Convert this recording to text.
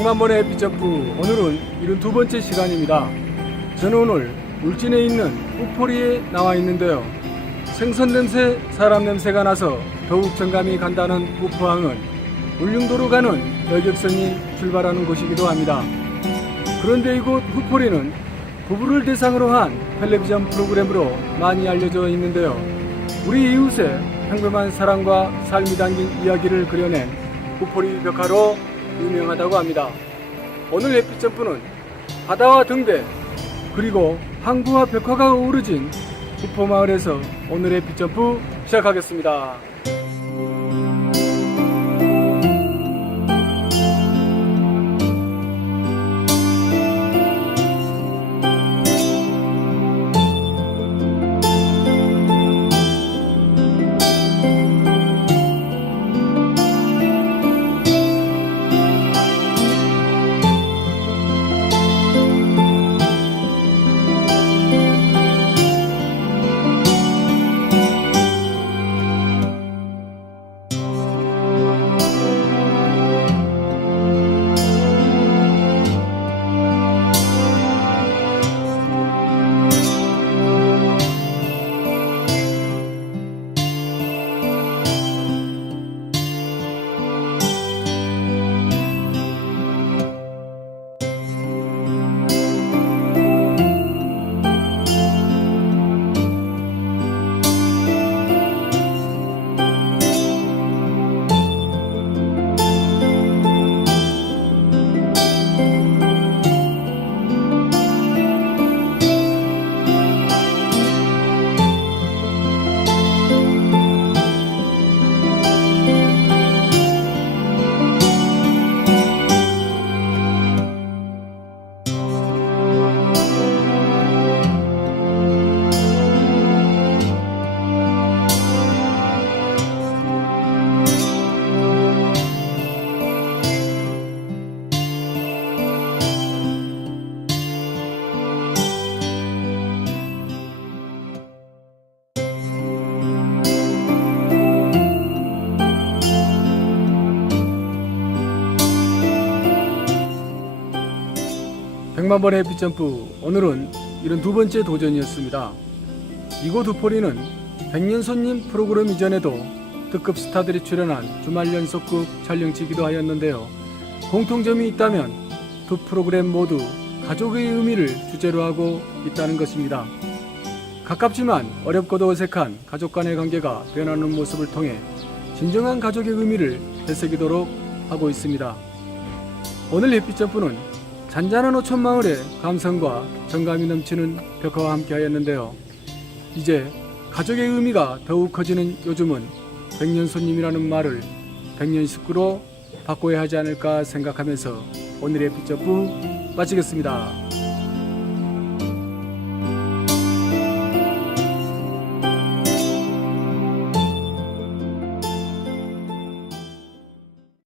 백만번의 햇빛점프 오늘은 72번째 시간입니다. 저는 오늘 울진에 있는 우포리에 나와 있는데요. 생선 냄새, 사람 냄새가 나서 더욱 정감이 간다는 우포항은 울릉도로 가는 여객선이 출발하는 곳이기도 합니다. 그런데 이곳 우포리는 부부를 대상으로 한 텔레비전 프로그램으로 많이 알려져 있는데요. 우리 이웃의 평범한 사랑과 삶이 담긴 이야기를 그려낸 우포리 벽화로 유명하다고 합니다. 오늘 햇빛점프는 바다와 등대 그리고 항구와 벽화가 어우러진 우포마을에서 오늘의 햇빛점프 시작하겠습니다. 백만 번의 햇빛점프 오늘은 이런 두 번째 도전이었습니다. 이곳 우포리는 백년 손님 프로그램 이전에도 특급 스타들이 출연한 주말 연속극 촬영지기도 하였는데요. 공통점이 있다면 두 프로그램 모두 가족의 의미를 주제로 하고 있다는 것입니다. 가깝지만 어렵고도 어색한 가족 간의 관계가 변하는 모습을 통해 진정한 가족의 의미를 되새기도록 하고 있습니다. 오늘 햇빛점프는 잔잔한 오천 마을의 감성과 정감이 넘치는 벽화와 함께 하였는데요. 이제 가족의 의미가 더욱 커지는 요즘은 백년 손님이라는 말을 백년 식구로 바꿔야 하지 않을까 생각하면서 오늘의 햇빛점프 마치겠습니다.